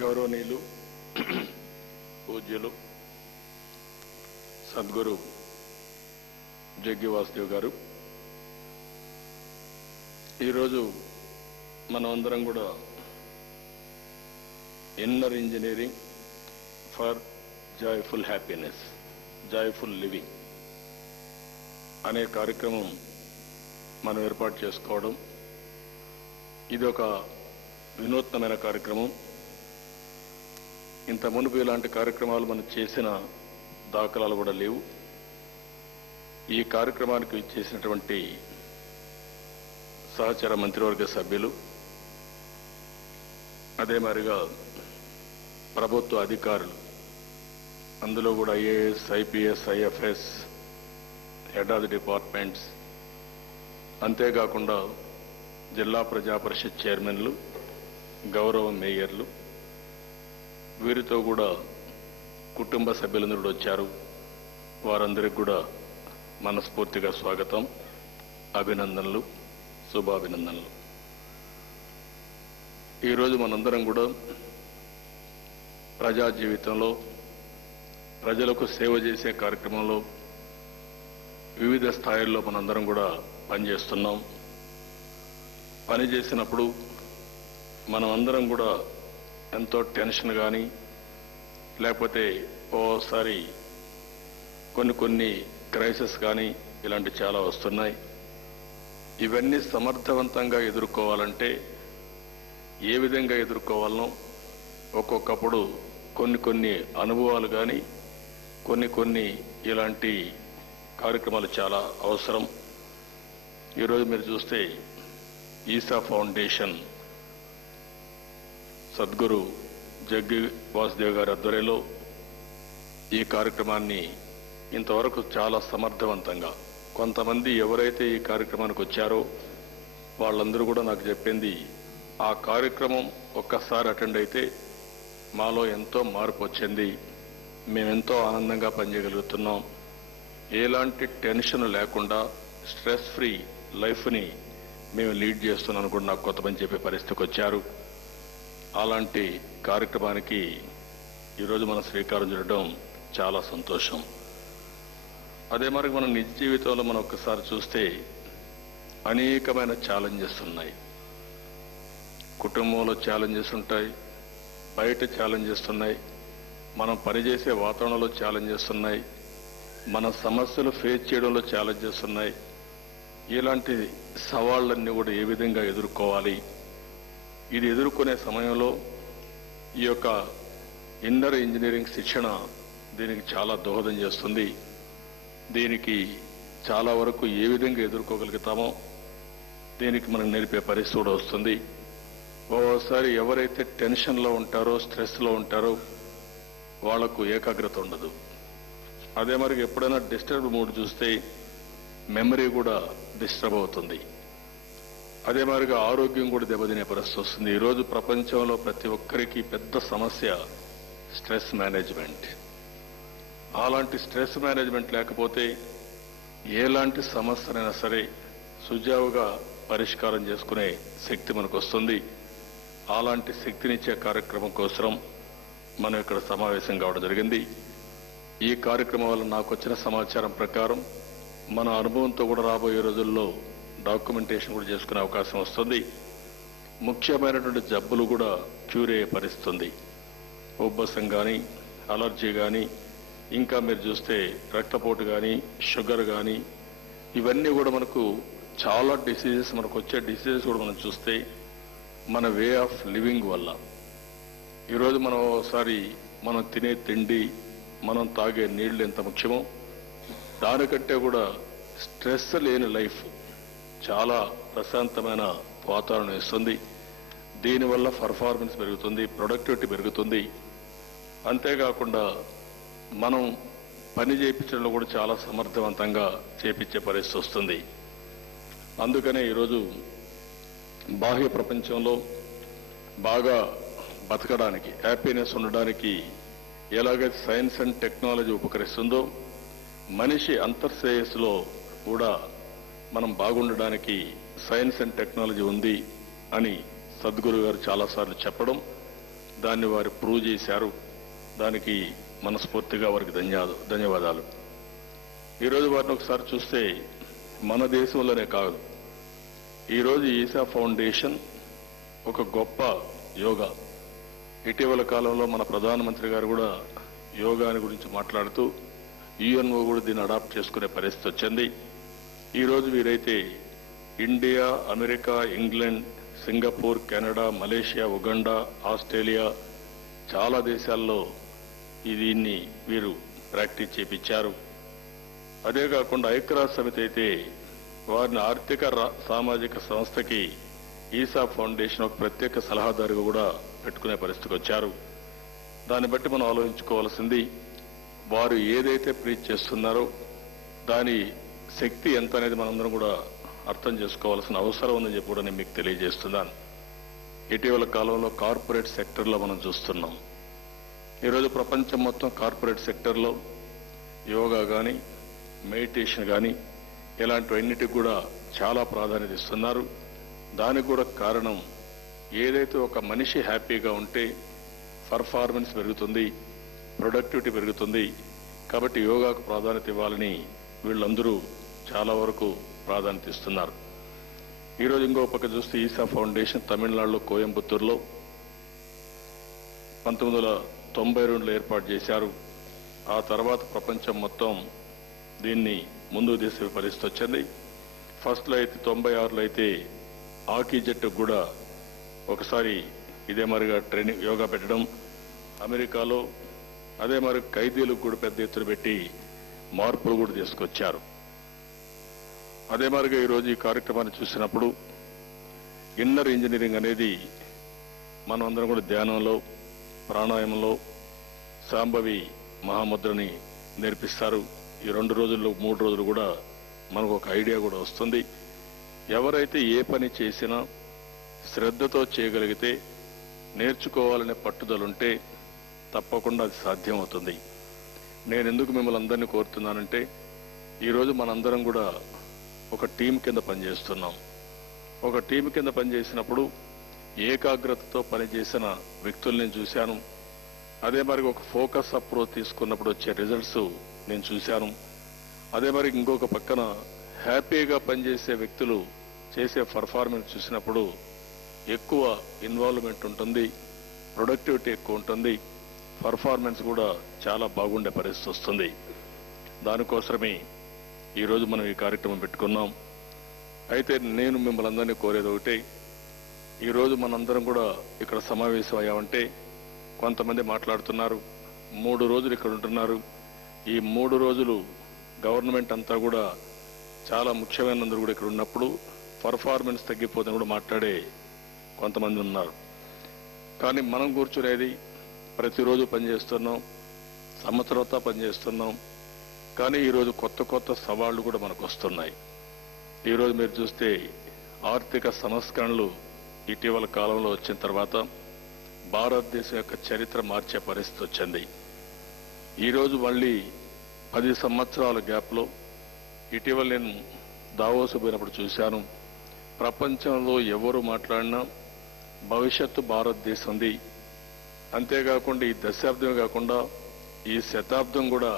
గౌరవనీయులు పూజ్యులు సద్గురు జగ్గి వాసుదేవ్ గారు, ఈరోజు మనమందరం కూడా inner engineering for joyful happiness, joyful living అనే కార్యక్రమం మనం ఏర్పాటు చేసుకోవడం, ఇది ఒక వినూత్నమైన కార్యక్రమం. ఇంత మునుపు ఇలాంటి కార్యక్రమాలు మనం చేసిన దాఖలాలు కూడా లేవు. ఈ కార్యక్రమానికి చేసినటువంటి సహచర మంత్రివర్గ సభ్యులు, అదే మాదిరిగా ప్రభుత్వ అధికారులు, అందులో కూడా IAS, IPS, IFS, head of the departments, అంతేకాకుండా జిల్లా ప్రజా పరిషత్ చైర్మన్లు, గౌరవ మేయర్లు, వీరితో కూడా కుటుంబ సభ్యులందరూ వచ్చారు. వారందరికీ కూడా మనస్ఫూర్తిగా స్వాగతం, అభినందనలు, శుభాభినందనలు. ఈరోజు మనందరం కూడా ప్రజా జీవితంలో ప్రజలకు సేవ చేసే కార్యక్రమంలో వివిధ స్థాయిల్లో మనందరం కూడా పనిచేస్తున్నాం. పనిచేసినప్పుడు మనం అందరం కూడా ఎంతో టెన్షన్ కానీ, లేకపోతే ఓసారి కొన్ని క్రైసిస్ కానీ ఇలాంటి చాలా వస్తున్నాయి. ఇవన్నీ సమర్థవంతంగా ఎదుర్కోవాలంటే ఏ విధంగా ఎదుర్కోవాలనో ఒక్కొక్కప్పుడు కొన్ని అనుభవాలు కానీ, కొన్ని ఇలాంటి కార్యక్రమాలు చాలా అవసరం. ఈరోజు మీరు చూస్తే ఈసా ఫౌండేషన్ సద్గురు జగ్గి వాసుదేవ్ గారి ఆధ్వర్యంలో ఈ కార్యక్రమాన్ని ఇంతవరకు చాలా సమర్థవంతంగా, కొంతమంది ఎవరైతే ఈ కార్యక్రమానికి వచ్చారో వాళ్ళందరూ కూడా నాకు చెప్పింది, ఆ కార్యక్రమం ఒక్కసారి అటెండ్ అయితే మాలో ఎంతో మార్పు వచ్చింది, మేమెంతో ఆనందంగా పనిచేయగలుగుతున్నాం, ఎలాంటి టెన్షన్ లేకుండా స్ట్రెస్ ఫ్రీ లైఫ్ని మేము లీడ్ చేస్తున్నాను కూడా నాకు కొంతమంది చెప్పే పరిస్థితికి వచ్చారు. అలాంటి కార్యక్రమానికి ఈరోజు మనం శ్రీకారం చుట్టడం చాలా సంతోషం. అదే మరి మన నిజ జీవితంలో మనం ఒక్కసారి చూస్తే అనేకమైన ఛాలెంజెస్ ఉన్నాయి. కుటుంబంలో ఛాలెంజెస్ ఉంటాయి, బయట ఛాలెంజెస్ ఉన్నాయి, మనం పనిచేసే వాతావరణంలో ఛాలెంజెస్ ఉన్నాయి, మన సమస్యలు ఫేస్ చేయడంలో ఛాలెంజెస్ ఉన్నాయి. ఇలాంటి సవాళ్ళన్నీ కూడా ఏ విధంగా ఎదుర్కోవాలి, ఇది ఎదుర్కొనే సమయంలో ఈ యొక్క ఇన్నర్ ఇంజనీరింగ్ శిక్షణ దీనికి చాలా దోహదం చేస్తుంది. దీనికి చాలా వరకు ఏ విధంగా ఎదుర్కోగలుగుతామో దీనికి మనం నేర్పే పరిస్థితి కూడా వస్తుంది. ఓసారి ఎవరైతే టెన్షన్లో ఉంటారో, స్ట్రెస్లో ఉంటారో వాళ్లకు ఏకాగ్రత ఉండదు. అదే మరి ఎప్పుడైనా డిస్టర్బ్ మూడ్ చూస్తే మెమరీ కూడా డిస్టర్బ్ అవుతుంది. అదే మాదిరిగా ఆరోగ్యం కూడా దెబ్బతినే పరిస్థితి వస్తుంది. ఈరోజు ప్రపంచంలో ప్రతి ఒక్కరికి పెద్ద సమస్య స్ట్రెస్ మేనేజ్మెంట్. అలాంటి స్ట్రెస్ మేనేజ్మెంట్ లేకపోతే ఎలాంటి సమస్యనైనా సరే సుజావుగా పరిష్కారం చేసుకునే శక్తి మనకు వస్తుంది. అలాంటి శక్తినిచ్చే కార్యక్రమం కోసం మనం ఇక్కడ సమావేశం కావడం జరిగింది. ఈ కార్యక్రమం వల్ల నాకు వచ్చిన సమాచారం ప్రకారం మన అనుభవంతో కూడా రాబోయే రోజుల్లో డాక్యుమెంటేషన్ కూడా చేసుకునే అవకాశం వస్తుంది. ముఖ్యమైనటువంటి జబ్బులు కూడా క్యూర్ అయ్యే పరిస్థితుంది. ఉబ్బసం కానీ, అలర్జీ కానీ, ఇంకా మీరు చూస్తే రక్తపోటు కానీ, షుగర్ కానీ, ఇవన్నీ కూడా మనకు చాలా డిసీజెస్, మనకు వచ్చే డిసీజెస్ కూడా మనం చూస్తే మన వే ఆఫ్ లివింగ్ వల్ల. ఈరోజు మనం ఒకసారి మనం తినే తిండి, మనం తాగే నీళ్లు ఎంత ముఖ్యమో దానికంటే కూడా స్ట్రెస్ లేని లైఫ్ చాలా ప్రశాంతమైన వాతావరణం ఇస్తుంది. దీనివల్ల పర్ఫార్మెన్స్ పెరుగుతుంది, ప్రొడక్టివిటీ పెరుగుతుంది. అంతేకాకుండా మనం పని చేయించడంలో కూడా చాలా సమర్థవంతంగా చేపించే పరిస్థితి వస్తుంది. అందుకనే ఈరోజు బాహ్య ప్రపంచంలో బాగా బతకడానికి, హ్యాపీనెస్ ఉండడానికి ఎలాగైతే సైన్స్ అండ్ టెక్నాలజీ ఉపకరిస్తుందో మనిషి అంతర్శ్రేయస్సులో కూడా మనం బాగుండడానికి సైన్స్ అండ్ టెక్నాలజీ ఉంది అని సద్గురు గారు చాలాసార్లు చెప్పడం, దాన్ని వారు ప్రూవ్ చేశారు. దానికి మనస్ఫూర్తిగా వారికి ధన్యవాదాలు. ఈరోజు వారిని ఒకసారి చూస్తే మన దేశంలోనే కాదు, ఈరోజు ఈసా ఫౌండేషన్ ఒక గొప్ప యోగా. ఇటీవల కాలంలో మన ప్రధానమంత్రి గారు కూడా యోగాని గురించి మాట్లాడుతూ యుఎన్ఓ కూడా దీన్ని అడాప్ట్ చేసుకునే పరిస్థితి వచ్చింది. ఈరోజు వీరైతే India, America, England, Singapore, Canada, Malaysia, Uganda, Australia చాలా దేశాల్లో దీన్ని వీరు ప్రాక్టీస్ చేపించారు. అదే కాకుండా ఐక్యరాజ్య సమితి అయితే వారిని ఆర్థిక సామాజిక సంస్థకి ఈసా ఫౌండేషన్ ఒక ప్రత్యేక సలహాదారుగా కూడా పెట్టుకునే పరిస్థితికి వచ్చారు. దాన్ని బట్టి మనం ఆలోచించుకోవాల్సింది, వారు ఏదైతే ప్రీచ్ చేస్తున్నారో దాని శక్తి ఎంత అనేది మనందరం కూడా అర్థం చేసుకోవాల్సిన అవసరం ఉందని చెప్పి కూడా నేను మీకు తెలియజేస్తున్నాను. ఇటీవల కాలంలో కార్పొరేట్ సెక్టర్లో మనం చూస్తున్నాం. ఈరోజు ప్రపంచం మొత్తం కార్పొరేట్ సెక్టర్లో యోగా కానీ, మెడిటేషన్ కానీ ఇలాంటివన్నిటికి కూడా చాలా ప్రాధాన్యత ఇస్తున్నారు. దానికి కూడా కారణం, ఏదైతే ఒక మనిషి హ్యాపీగా ఉంటే పర్ఫార్మెన్స్ పెరుగుతుంది, ప్రొడక్టివిటీ పెరుగుతుంది. కాబట్టి యోగాకు ప్రాధాన్యత ఇవ్వాలని వీళ్ళందరూ చాలా వరకు ప్రాధాన్యత ఇస్తున్నారు. ఈరోజు ఇంకో పక్క చూస్తే ఈసా ఫౌండేషన్ తమిళనాడులో కోయంబత్తూరులో 1992లో ఏర్పాటు చేశారు. ఆ తర్వాత ప్రపంచం మొత్తం దీన్ని ముందుకు తీసే పరిస్థితి వచ్చింది. ఫస్ట్లో అయితే 96లో అయితే హాకీ జట్టుకు కూడా ఒకసారి ఇదే మరిగా ట్రైనింగ్ యోగా పెట్టడం, అమెరికాలో అదే మరి ఖైదీలకు కూడా పెద్ద ఎత్తున పెట్టి మార్పులు కూడా తీసుకొచ్చారు. అదే మరిగా ఈరోజు ఈ కార్యక్రమాన్ని చూసినప్పుడు ఇన్నర్ ఇంజనీరింగ్ అనేది మనం అందరం కూడా ధ్యానంలో, ప్రాణాయామంలో శాంభవి మహాముద్రని నేర్పిస్తారు. ఈ 2 రోజుల్లో 3 రోజులు కూడా మనకు ఒక ఐడియా కూడా వస్తుంది. ఎవరైతే ఏ పని చేసినా శ్రద్ధతో చేయగలిగితే, నేర్చుకోవాలనే పట్టుదలుంటే తప్పకుండా అది సాధ్యమవుతుంది. నేను ఎందుకు మిమ్మల్ని అందరినీ కోరుతున్నానంటే, ఈరోజు మనందరం కూడా ఒక టీం కింద పనిచేస్తున్నాం. ఒక టీం కింద పనిచేసినప్పుడు ఏకాగ్రతతో పనిచేసిన వ్యక్తుల్ని నేను చూశాను. అదే మరి ఒక ఫోకస్ అప్రోచ్ తీసుకున్నప్పుడు వచ్చే రిజల్ట్స్ నేను చూశాను. అదే మరి ఇంకొక పక్కన హ్యాపీగా పనిచేసే వ్యక్తులు చేసే పర్ఫార్మెన్స్ చూసినప్పుడు ఎక్కువ ఇన్వాల్వ్మెంట్ ఉంటుంది, ప్రొడక్టివిటీ ఎక్కువ ఉంటుంది, పర్ఫార్మెన్స్ కూడా చాలా బాగుండే పరిస్థితి వస్తుంది. దానికోసమే ఈరోజు మనం ఈ కార్యక్రమం పెట్టుకున్నాం. అయితే నేను మిమ్మల్ని అందరినీ కోరేది ఒకటే, ఈరోజు మనందరం కూడా ఇక్కడ సమావేశం అయ్యామంటే కొంతమంది మాట్లాడుతున్నారు, 3 రోజులు ఇక్కడ ఉంటున్నారు. ఈ 3 రోజులు గవర్నమెంట్ అంతా కూడా చాలా ముఖ్యమైనందరూ కూడా ఇక్కడ ఉన్నప్పుడు పర్ఫార్మెన్స్ తగ్గిపోతుందని కూడా మాట్లాడే కొంతమంది ఉన్నారు. కానీ మనం కూర్చునేది ప్రతిరోజు పనిచేస్తున్నాం, సంవత్సరంతో పనిచేస్తున్నాం. కానీ ఈరోజు కొత్త కొత్త సవాళ్లు కూడా మనకు వస్తున్నాయి. ఈరోజు మీరు చూస్తే ఆర్థిక సంస్కరణలు ఇటీవల కాలంలో వచ్చిన తర్వాత భారతదేశం యొక్క చరిత్ర మార్చే పరిస్థితి వచ్చింది. ఈరోజు మళ్ళీ 10 సంవత్సరాల గ్యాప్లో ఇటీవల నేను దావోస్ పోయినప్పుడు చూశాను, ప్రపంచంలో ఎవరు మాట్లాడినా భవిష్యత్తు భారతదేశంది. అంతేకాకుండా ఈ దశాబ్దమే కాకుండా ఈ శతాబ్దం కూడా